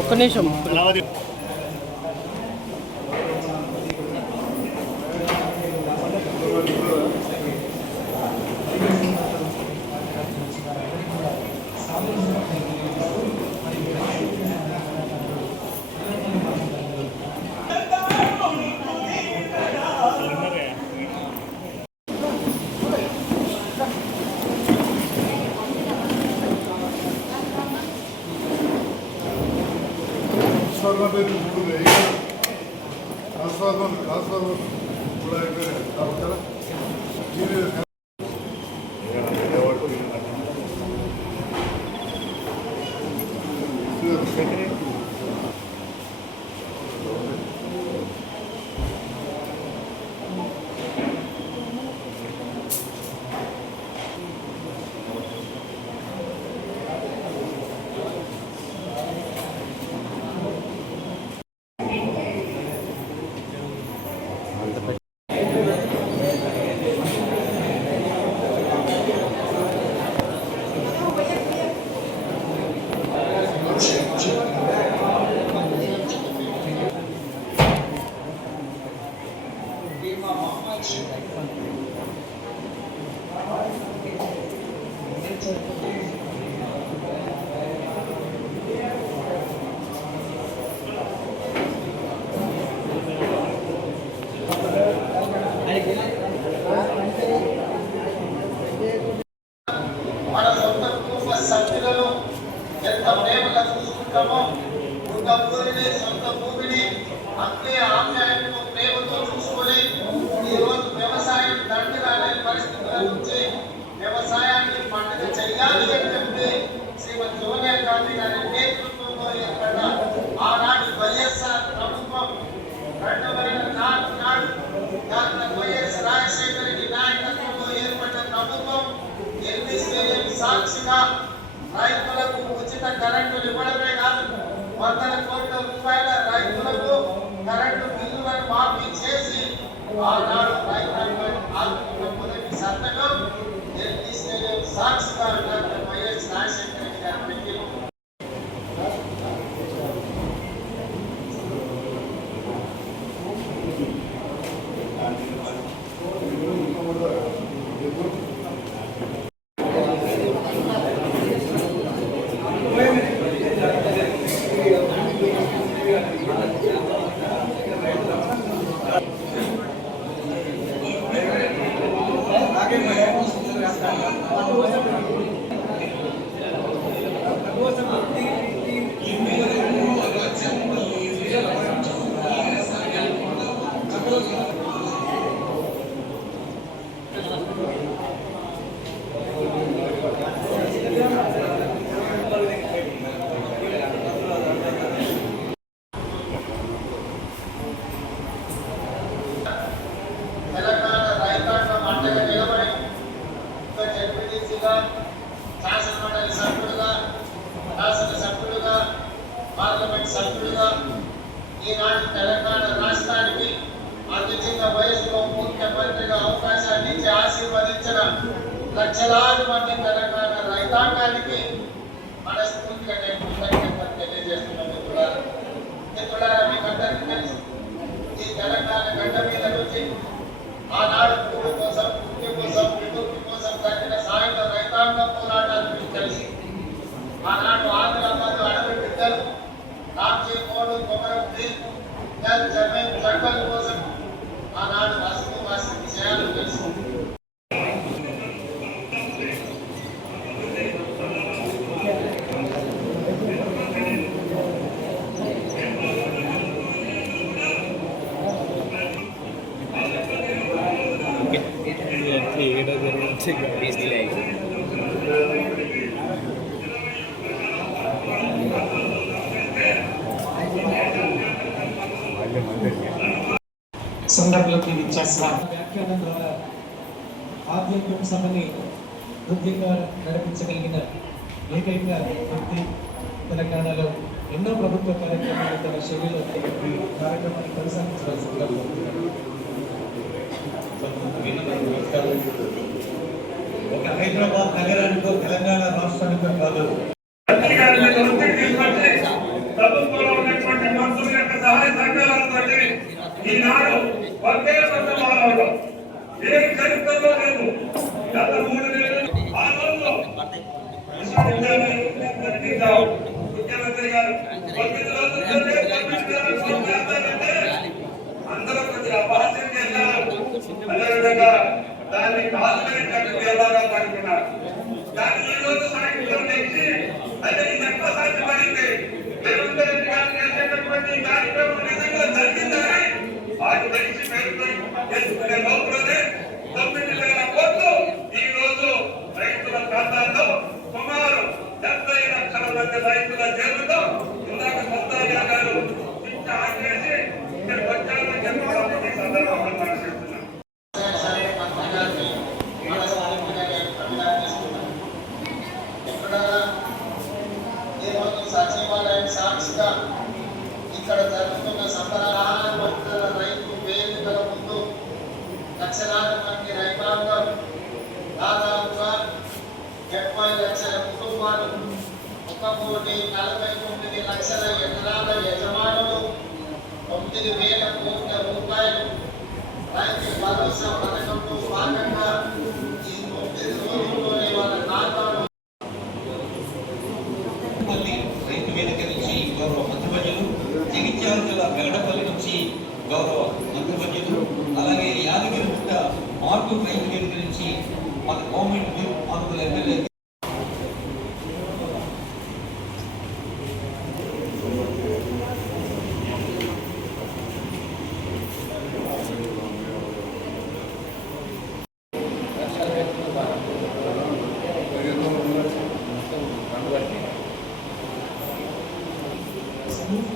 ఒక్క నిమిషం. ఎంత ప్రేమగా చూసుకుంటామో ఒక ఊరిని సొంత భూమిని అంతే ఆప్యాయంతో ప్రేమతో చూసుకొని ఈరోజు వ్యవసాయం దండగానే పరిస్థితుల నుంచి వ్యవసాయాన్ని పండుగ చేయాలి అని చెప్పి శ్రీమతి సోనియా గాంధీ గారి నేతృత్వంలో ఏర్పడ్డ ఆనాటి వైఎస్ఆర్ ప్రభుత్వం రెండవైన నాడు డాక్టర్ వైఎస్ రాజశేఖర రెడ్డి నాయకత్వంలో ఏర్పడ్డ ప్రభుత్వం సాక్షిగా రైతులకు ఉచిత కరెంటు ఇవ్వడమే కాదు, వందల కోట్ల రూపాయల రైతులకు కరెంటు బిల్లులను మాఫీ చేసి ఆనాడు రైతాంగం ఆదుకున్న మొదటి సంతకం ఎల్పీ స్టేడియం సాక్షిగా డాక్టర్ వైఎస్ రాజశేఖర రెడ్డి గారు పెట్టింది. శాసనమండలి సభ్యులుగా, శాసనసభ్యులుగా, పార్లమెంట్ సభ్యులుగా ఈనాటి తెలంగాణ రాష్ట్రానికి అతి చిన్న వయసులో ముఖ్యమంత్రిగా అవకాశాన్ని ఇచ్చి ఆశీర్వదించిన లక్షలాది మంది తెలంగాణ రైతాంగానికి మనస్ఫూర్తిగా నేను కృతజ్ఞతలు తెలియజేస్తున్నాను. మిత్రులారా, మీకు అందరికీ తెలుసు, ఈ తెలంగాణ గడ్డ మీద నుంచి ఆనాడు భూమి కోసం, భూమి కోసం, విముక్తి కోసం జరిగిన సాయుధ రైతాంగ పోరాటాలు మీకు తెలిసి ఆనాడు ఆదిలాబాద్ అడవి బిడ్డలు రామ్జీ కోడు కొమరం జమీన్ జంగల్ కోసం ఆనాడు అసలు వాసి విషయాలు తెలుసు. సందర్భంలోకి విచ్చేసిన వ్యాఖ్యానం ద్వారా ఆధ్యాత్మిక సభని హృదయంగా నడిపించగలిగిన ఏకైక వ్యక్తి తెలంగాణలో ఎన్నో ప్రభుత్వ కార్యక్రమాలు తన శైలిలో కార్యక్రమాన్ని కొనసాగించవలసిందిగా ఒక హైదరాబాద్ నగరానికో తెలంగాణ రాష్ట్రానికో కాదు, ప్రభుత్వ ముఖ్యమంత్రి గారు 9 రోజుల్లోనే అందరూ కొద్దిగా అపహాస్యం చేశారు. అదేవిధంగా దాన్ని కాల్చుకునేటట్టు ఎలాగా పడుతున్నారు. కానీ ఈ రోజు సాయంత్రం లేచి అయితే ఇది ఎక్కువ సాధ్యపడింది. రేవంత్ రెడ్డి గారు చేసేటటువంటి కార్యక్రమం నిజంగా జరిగిందని వాటి తెలిసి చేసుకునే లోపలనే 9,000 కోట్లు ఈ రోజు రైతుల ఖాతాల్లో సుమారు 70 లక్షల మంది రైతుల జేబులో ఇందాక సత్తాయ్య గారు ఇంత ఆగేసి ఇక్కడికి వచ్చారని చెప్పడం ఈ సందర్భంగా మనం చెప్తున్నాం. సచివాలయం సాక్షిగా ఇక్కడ జరుగుతున్న సంబరాల రైతు వేదికల ముందు లక్షలాది మంది రైతాంగం దాదాపుగా 70 లక్షల కుటుంబాలు 1,49 లక్షల ఎకరాల యజమానులు 9,000 కోట్ల రూపాయలు రైతు భరోసా పథకంలో భాగంగా ఈ 9 రోజుల్లోనే వాళ్ళ ఖాతాలో రైతు వేదిక నుంచి గౌరవ మంత్రివర్యులు, జగిత్యాల జిల్లా వెగడపల్లి నుంచి గౌరవ మంత్రివర్యులు, అలాగే యాదగిరిగుట్ట మార్పు రైతు వేదిక నుంచి మన గవర్నమెంట్ ఆంధ్ర ఎమ్మెల్యే సమూహ